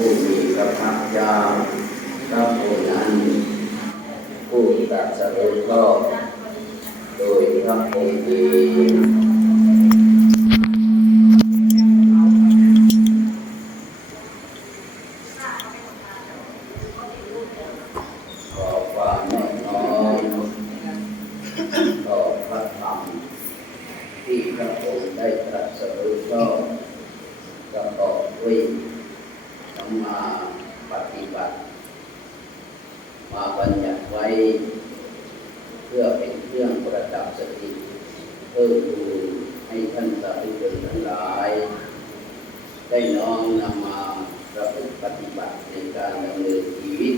ผู้มีพระภาคเจ้าพระผู้นั้นผู้ตรัสรู้ชอบโดยพระองค์เองขอความนอบน้อมต่อพระธรรมที่พระองค์ได้ตรัสรู้ชอบประกอบด้วย มมาปฏิบัติ มาบัญญัติไว้ เพื่อเป็นเครื่องประดับสติเพิ่มพูนให้ท่านสาธุชนทั้งหลาย ได้น้อมนำมาประพฤติปฏิบัติในการดำเนินชีวิต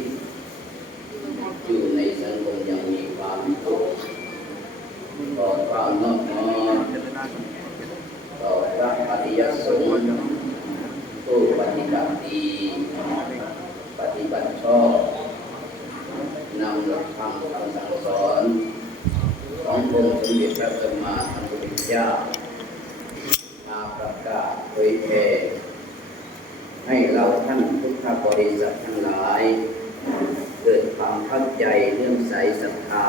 อยู่ในสังคมอย่างมีความสุขขอความนอบน้อมต่อพระอริยสงฆ์ผู้ ปฏิบัติดีปฏิบัติชอบนำหลักธรรมคำสั่งสอนขององค์สมเด็จพระสัมมาสัมพุทธเจ้ามาประกาศเผยแผ่ให้เราท่านพุทธบริษัททั้งหลาย เกิดความเข้าใจเรื่องใสศรัทธา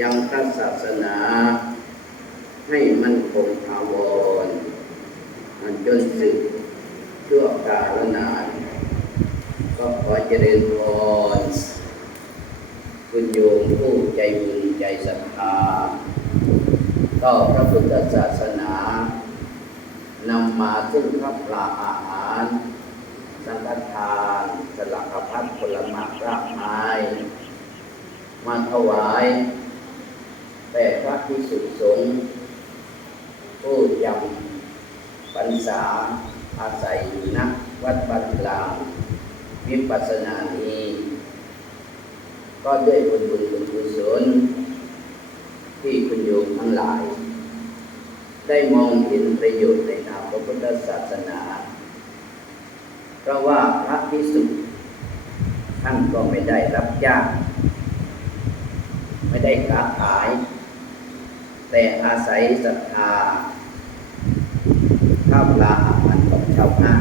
ยังพระศาสนา ให้มันคงถาวรมันจนสึก ชั่วกาลนาน ก็ขอเจริญพรคุณโยมผู้ใจบุญใจศรัทธาต่อพระพุทธศาสนานำมาซึ่งพระปลาอาหารสังฆทานสลักพัดผลไม้รากไม้มาถวายแต่พระพิสุสงฆ์ผู้ยำปัญษา อาศัยอยู่ณวัดบันลางวิปัสสนานี้ ก็ด้วยบุญบุญบุญกุศลที่คุณโยมทั้งหลาย ได้มองเห็นประโยชน์ในทางพระพุทธศาสนา เพราะว่าพระพิสุท่านก็ไม่ได้รับจ้างไม่ได้ค้าขาย แต่อาศัยศรัทธาข้าวปลาอา หารของชาวนา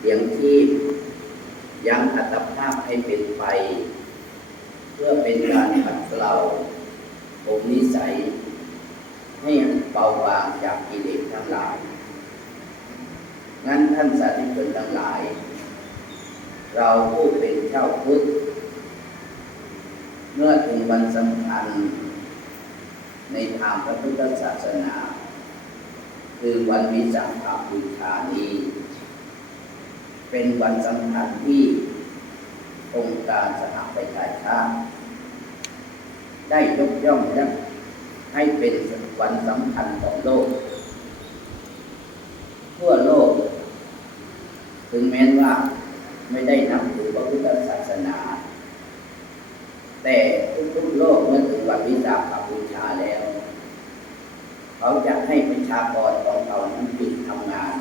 เลี้ยงชีพยังอัตภาพให้เป็นไป เพื่อเป็นการขัดเกลาผมนิสัย ให้เบาบางจากกิเลสทั้งหลาย งั้นท่านสาธุชนทั้งหลาย เราผู้เป็นเจ้าพุทธเมื่อถึงวันสำคัญ ในทางพระพุทธศาสนา คือวันวิสาขบูชานี้ เป็นวันสำคัญที่องค์การสหประชาชาติได้ยกย่องและให้เป็นวันสำคัญของโลก ทั่วโลก ถึงแม้ว่าไม่ได้นับถือพระพุทธศาสนา แต่ทุกๆโลกเมื่อถึงวันวิสาขบูชาแล้ว เขาจะให้ประชากรของเขานั้นหยุดทำงาน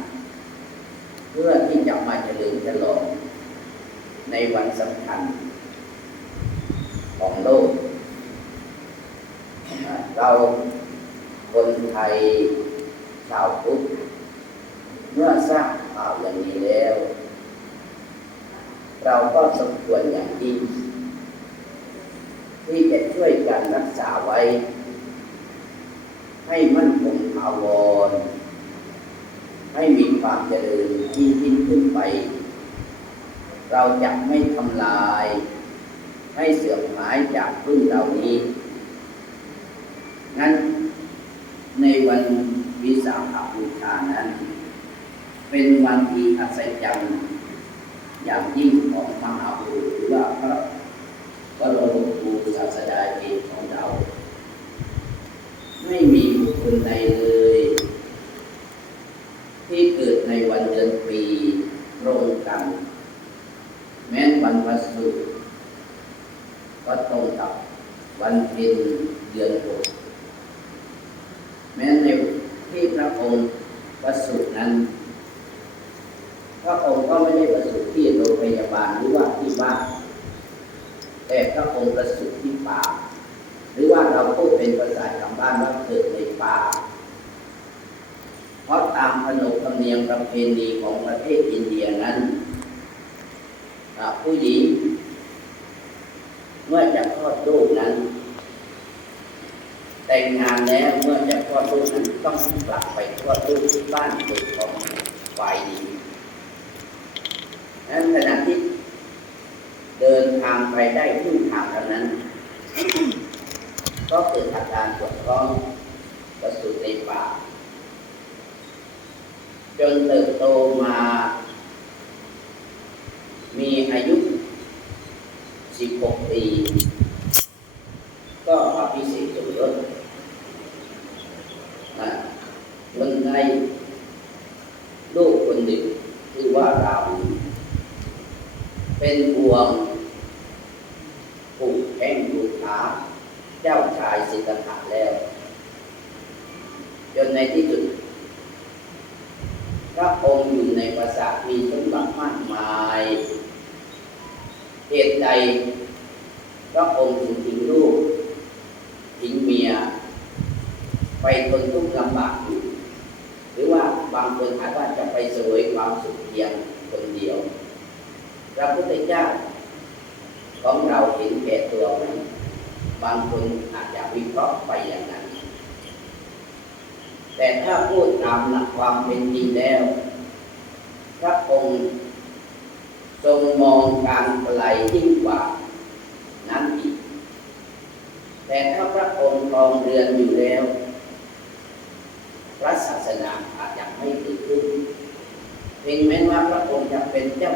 เพื่อที่จะมาเฉลิมฉลองในวันสำคัญของโลก เราคนไทยชาวพุทธเมื่อทราบข่าวอย่างนี้แล้ว เราก็สมควรอย่างยิ่งที่จะช่วยกันรักษาไว้ ให้มันคงถาวร ให้มีความ เจริญที่ยิ่งขึ้นไป เราจะไม่ทำลาย ให้เสื่อมหายจากพึ่งเหล่านี้งั้นในวันวิสาขบูชานั้น เป็นวันที่อัศจรรย์อย่างยิ่งของมหาบุรุษหรือว่าพระบรมครูศาสดาเอกของเรา ไม่มีบุคคลใดเลย ที่เกิดในวันเดือนปีตรงกัน แม้น วันวันศุก็ตรงกับวันเพ็ญเดือนหกแม้ในที่พระองค์ประสูตินั้น พระองค์ก็ไม่ได้ประสูติที่โรงพยาบาลหรือว่าที่บ้านแต่พระองค์ประสูติที่ป่า หรือว่าเราพูดเป็นภาษาชาวบ้านว่าเกิดในป่า เพราะตามขนบธรรมเนียมประเพณีของประเทศอินเดียนั้น ผู้หญิง เมื่อจะคลอดลูกนั้น แต่งงานแล้วเมื่อจะคลอดลูกนั้นต้องกลับไปคลอดลูกที่บ้านเกิดของฝ่ายหญิงนั้นขณะที่เดินทางไปได้ครึ่งทางเท่านั้น ก็เกิดอาการปวดท้องประสุในปากจนเติบโตมา มีอายุ 16 ปี ก็อภิเษกสมรสนะมันใน กคือว่าเราเป็นห่วงผูกแข้งผูกขาเจ้าชายสิทธัตถะแล้ว จนในที่สุดพระองค์อยู่ในปราสาทมีสมบัติมากมายเหตุใดพระองค์ถึงทิ้งลูกทิ้งเมีย ไปทนทุกข์ลำบากอยู่ หรือว่าบาง คนอาจว่าจะไปเสวยความสุขเพียงคนเดียว พระพุทธเจ้าของเราเห็นแก่ตัวไหมบางคนอาจจะวิเคราะห์ไปอย่างนั้น แต่ถ้าพูดตามหลักความเป็นจริงแล้ว พระองค์ทรงมองการไกลยิ่งกว่านั้นอีก แต่ถ้าพระองค์ครองเรือนอยู่แล้ว ระศาสนาอาจจะไม่เกิดขึ้นเพียงแม้ว่าพระองค์จะเป็นเจ้า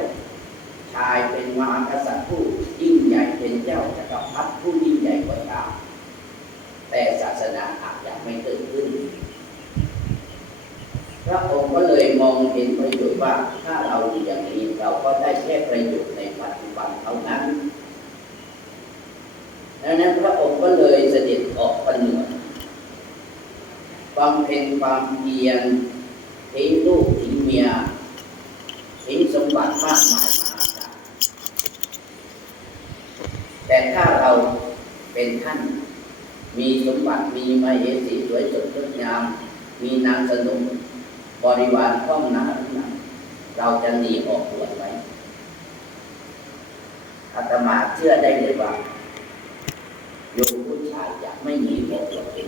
ชายเป็นมหากษัตริย์ผู้ยิ่งใหญ่เป็นเจ้าจักรพรรดิผู้ยิ่งใหญ่กว่าตามแต่ศาสนาอาจจะไม่เกิดขึ้น พระองค์ก็เลยมองเห็นประโยชน์ว่าถ้าเราอยู่อย่างนี้เราก็ได้แค่ประโยชน์ในปัจจุบันเท่านั้นดังนั้นพระองค์ก็เลยเสด็จออกปเหนือ บำเพ็ญความเพียรทิ้งลูกทิ้งเมียทิ้งสมบัติมากมายมาแต่ถ้าเราเป็นท่าน มีสมบัติมีมาเยสีสวยสดงดงาม มีนางสนุกบริวารข้องหนาหนาเราจะหนีออกบวชไหมอาตมาเชื่อได้เลยว่าโยมผู้ชายจะไม่หนีออกบวชเป็